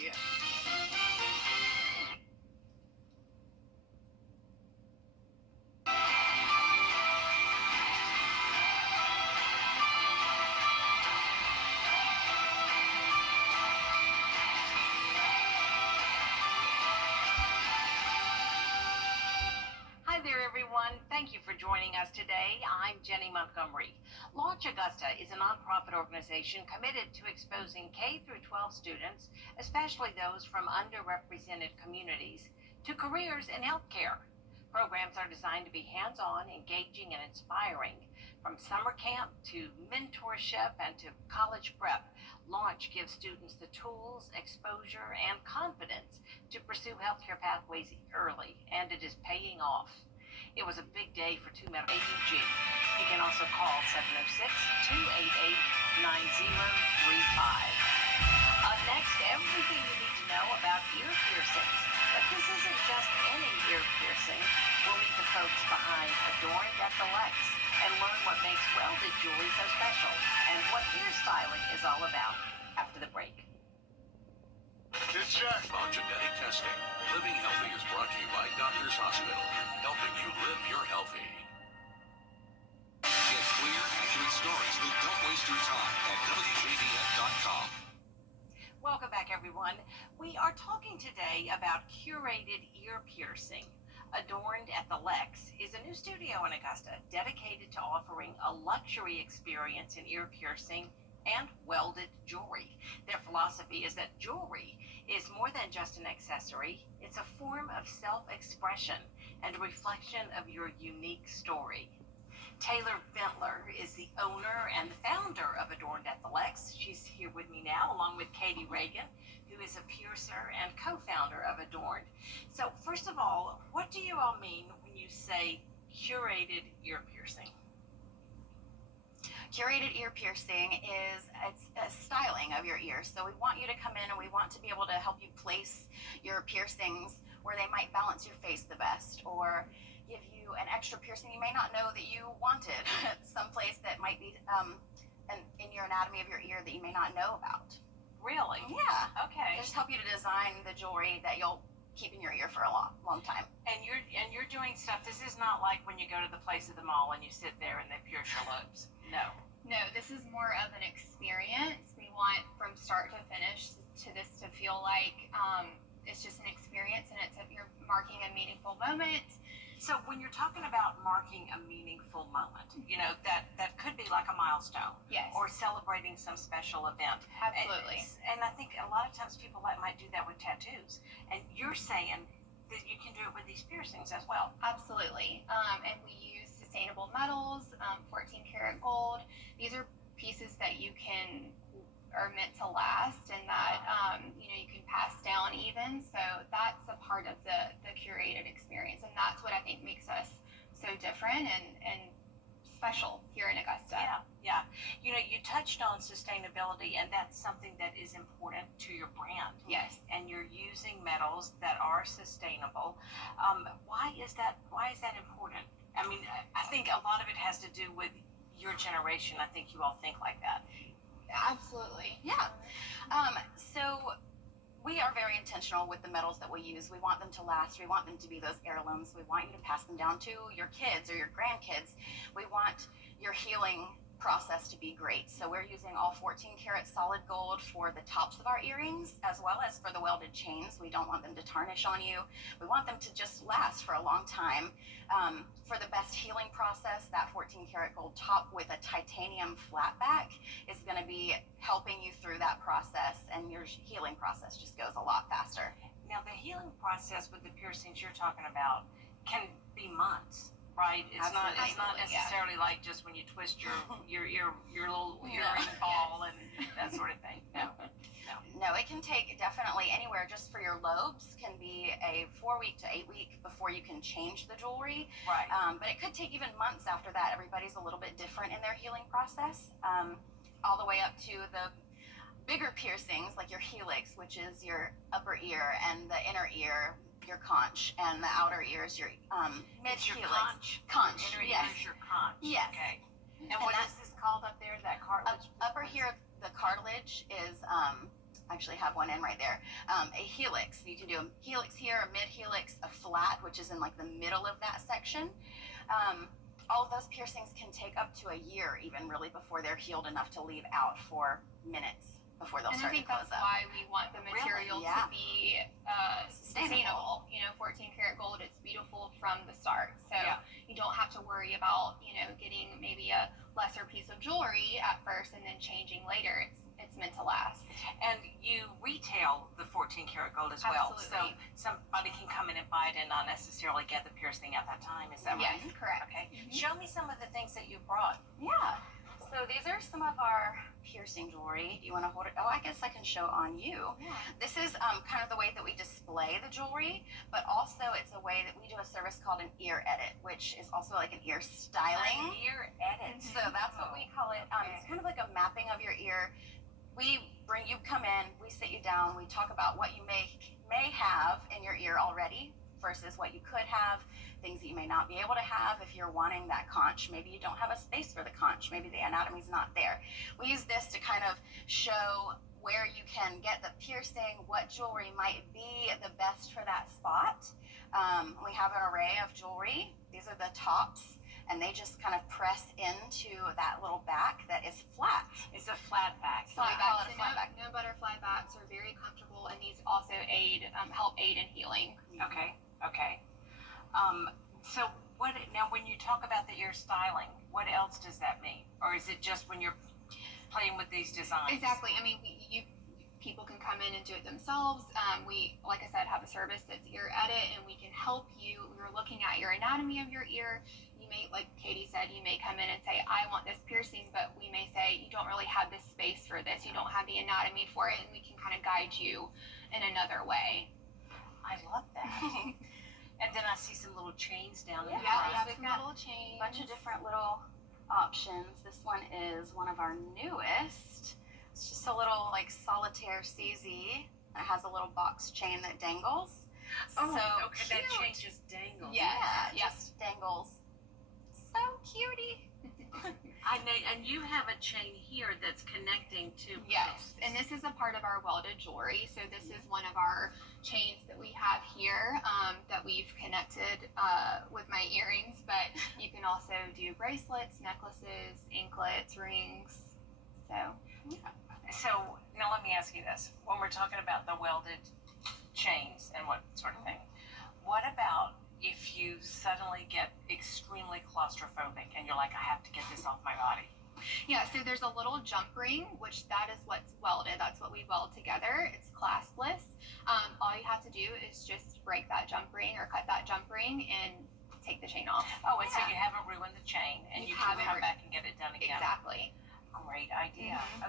idea. Hi there, everyone. Thank you for joining us today. I'm Jennie Montgomery. Launch Augusta is a nonprofit organization committed to exposing K through 12 students, especially those from underrepresented communities, to careers in healthcare. Programs are designed to be hands-on, engaging, and inspiring. From summer camp to mentorship and to college prep, Launch gives students the tools, exposure, and confidence to pursue healthcare pathways early, and it is paying off. It was a big day for two medical AUG. You can also call 706-288-9035. Up next, everything you need to know about ear piercings. But this isn't just any ear piercing. We'll meet the folks behind Adorned at the Lex and learn what makes welded jewelry so special and what ear styling is all about after the break. This Jack. On genetic testing, Living Healthy is brought to you by Doctors Hospital, helping you live your healthy. Get clear, accurate stories that don't waste your time at WJBF.com. Welcome back, everyone. We are talking today about curated ear piercing. Adorned at the Lex is a new studio in Augusta dedicated to offering a luxury experience in ear piercing and welded jewelry. Their philosophy is that jewelry is more than just an accessory. It's a form of self-expression and a reflection of your unique story. Taylor Bentler is the owner and the founder of Adorned at the Lex. She's here with me now, along with Katie Reagan, who is a piercer and co-founder of Adorned. So first of all, what do you all mean when you say curated ear piercing? Curated ear piercing is it's a styling of your ears. So we want you to come in and we want to be able to help you place your piercings where they might balance your face the best, or give you an extra piercing you may not know that you wanted, someplace that might be in your anatomy of your ear that you may not know about. Really? Yeah. Okay. Just help you to design the jewelry that you'll keep in your ear for a long time. And you're doing stuff. This is not like when you go to the place at the mall and you sit there and they pierce your lobes. No. No, this is more of an experience. We want from start to finish to this to feel like it's just an experience, and you're marking a meaningful moment. So when you're talking about marking a meaningful moment, you know, that could be like a milestone. Yes. Or celebrating some special event. Absolutely. And I think a lot of times people might do that with tattoos. And you're saying that you can do it with these piercings as well. Absolutely. And we use sustainable metals, 14 karat gold. These are pieces that are meant to last, and that you can pass down even. So that's a part of the curated experience, and that's what I think makes us so different and special here in Augusta. Yeah. You know, you touched on sustainability, and that's something that is important to your brand. Yes. And you're using metals that are sustainable. Why is that important? I mean, I think a lot of it has to do with your generation. I think you all think like that. Absolutely. Yeah. So we are very intentional with the metals that we use. We want them to last. We want them to be those heirlooms. We want you to pass them down to your kids or your grandkids. We want your healing process to be great. So we're using all 14 karat solid gold for the tops of our earrings, as well as for the welded chains. We don't want them to tarnish on you. We want them to just last for a long time. For the best healing process, that 14 karat gold top with a titanium flat back is going to be helping you through that process, and your healing process just goes a lot faster. Now, the healing process with the piercings you're talking about can be months, right? It's not necessarily like just when you twist your little earring ball and that sort of thing. No, it can take definitely anywhere. Just for your lobes can be a 4-week to 8-week before you can change the jewelry. Right. But it could take even months after that. Everybody's a little bit different in their healing process. All the way up to the bigger piercings like your helix, which is your upper ear, and the inner ear, your conch, and the outer ear is your mid helix. Conch. Inner Yes. ear is your conch. Yes. Okay. And what is this called up there? That cartilage? Upper here, the cartilage is actually have one in right there. A helix. You can do a helix here, a mid helix, a flat, which is in like the middle of that section. All of those piercings can take up to a year even really before they're healed enough to leave out for minutes before they'll And I start to think close that's up. why we want the material Yeah. to be sustainable. 14 karat gold, it's beautiful from the start. So Yeah. you don't have to worry about, getting maybe a lesser piece of jewelry at first and then changing later. It's meant to last. And you retail the 14 karat gold as well. Absolutely. So somebody can come in and buy it and not necessarily get the piercing at that time. Is that right? Yes, correct. Okay. Mhm. Show me some of the things that you brought. Yeah. So these are some of our piercing jewelry. Do you want to hold it? Oh, I guess I can show on you. Yeah. This is kind of the way that we display the jewelry, but also it's a way that we do a service called an ear edit, which is also like an ear styling. An ear edit. So that's what we call it. It's kind of like a mapping of your ear. You come in, we sit you down, we talk about what you may have in your ear already versus what you could have, things that you may not be able to have if you're wanting that conch. Maybe you don't have a space for the conch. Maybe the anatomy's not there. We use this to kind of show where you can get the piercing, what jewelry might be the best for that spot. We have an array of jewelry. These are the tops, and they just kind of press into that little back that is flat. It's a flat back. So we call it a So flat back. no butterfly backs are very comfortable, and these also help aid in healing. Okay. Okay. So now when you talk about the ear styling, what else does that mean? Or is it just when you're playing with these designs? Exactly. I mean, people can come in and do it themselves. We, like I said, have a service that's ear edit, and we can help you. We're looking at your anatomy of your ear. You may, like Katie said, you may come in and say, I want this piercing, but we may say, you don't really have the space for this. You don't have the anatomy for it, and we can kind of guide you in another way. I love that. And then I see some little chains down there. Yeah, we have we've some got little chains. A bunch of different little options. This one is one of our newest. It's just a little like solitaire CZ. It has a little box chain that dangles. Oh, so okay. That cute. chain just dangles. Yes. Yeah, Yep. just dangles. So cutie. I know, and you have a chain here that's connecting to. Yes, and this is a part of our welded jewelry. So this is one of our chains that we have here that we've connected with my earrings, but you can also do bracelets, necklaces, anklets, rings. So now let me ask you this: when we're talking about the welded chains and what sort of thing, what about if you suddenly get extremely claustrophobic and you're like, I have to get this off my body? Yeah, so there's a little jump ring, which that is what's welded. That's what we weld together. It's claspless. All you have to do is just break that jump ring or cut that jump ring and take the chain off. Oh, and so you haven't ruined the chain, and you can come back and get it done again. Exactly. Great idea. Mhm.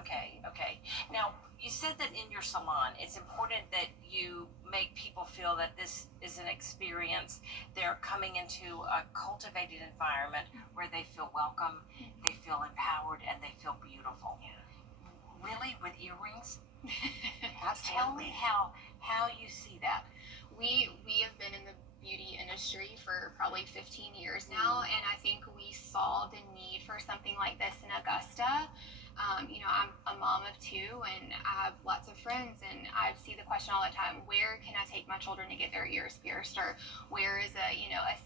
Okay. Now, you said that in your salon, it's important that you make people feel that this is an experience. They're coming into a cultivated environment where they feel welcome, they feel empowered, and they feel beautiful. Really, with earrings? Tell me how you see that. We have been in the beauty industry for probably 15 years now, and I think we saw the need for something like this in Augusta. I'm a mom of two, and I have lots of friends, and I see the question all the time: where can I take my children to get their ears pierced, or where is a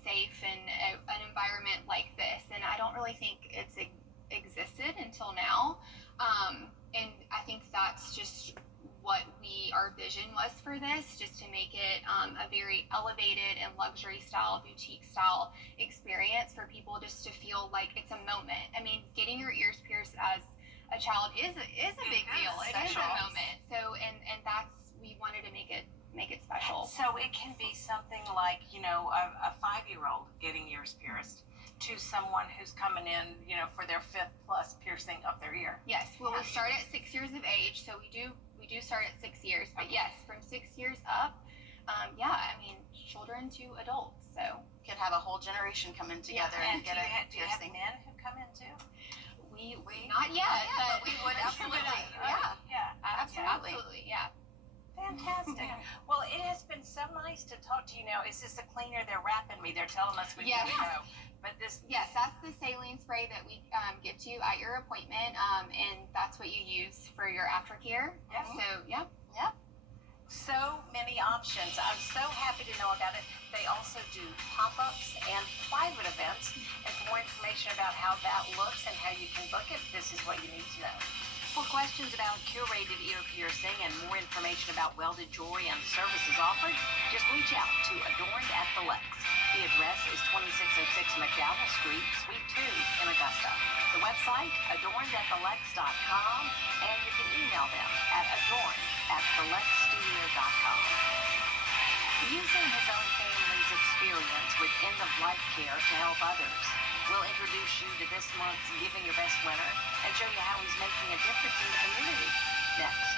safe and an environment like this? And I don't really think it's existed until now, and I think that's just what our vision was for this, just to make it a very elevated and luxury style, boutique style experience for people, just to feel like it's a moment. I mean, getting your ears pierced as a child is a big deal. It is a moment. So and that's, we wanted to make it special. So it can be something like, a 5-year-old getting ears pierced to someone who's coming in, for their 5th plus piercing of their ear. Yes. Well, we start at 6 years of age, so we do start at 6 years. But yes, from 6 years up, children to adults. So Could have a whole generation come in together and get a do you have piercing. men who come in too? we not yet, but we would absolutely. Yeah. Absolutely. Yeah. Fantastic. Well, it has been so nice to talk to you. Now, is this a cleaner? They're wrapping me. They're telling us we Yes. can go. But this. Yes, that's the saline spray that we give to you at your appointment, and that's what you use for your aftercare. Yes. So, yeah. Yep. So many options. I'm so happy to know about it. They also do pop-ups and private events. And for more information about how that looks and how you can book it, this is what you need to know. For questions about curated ear piercing and more information about welded jewelry and the services offered, just reach out to Adorned at the Lex. The address is 2606 McDowell Street, Suite 2 in Augusta. The website, adornedатthelex.com, and you can email them at adornedатthelexstudio.com. Using his own family's experience with end-of-life care to help others. We'll introduce you to this month's Giving Your Best winner and show you how he's making a difference in the community. Next.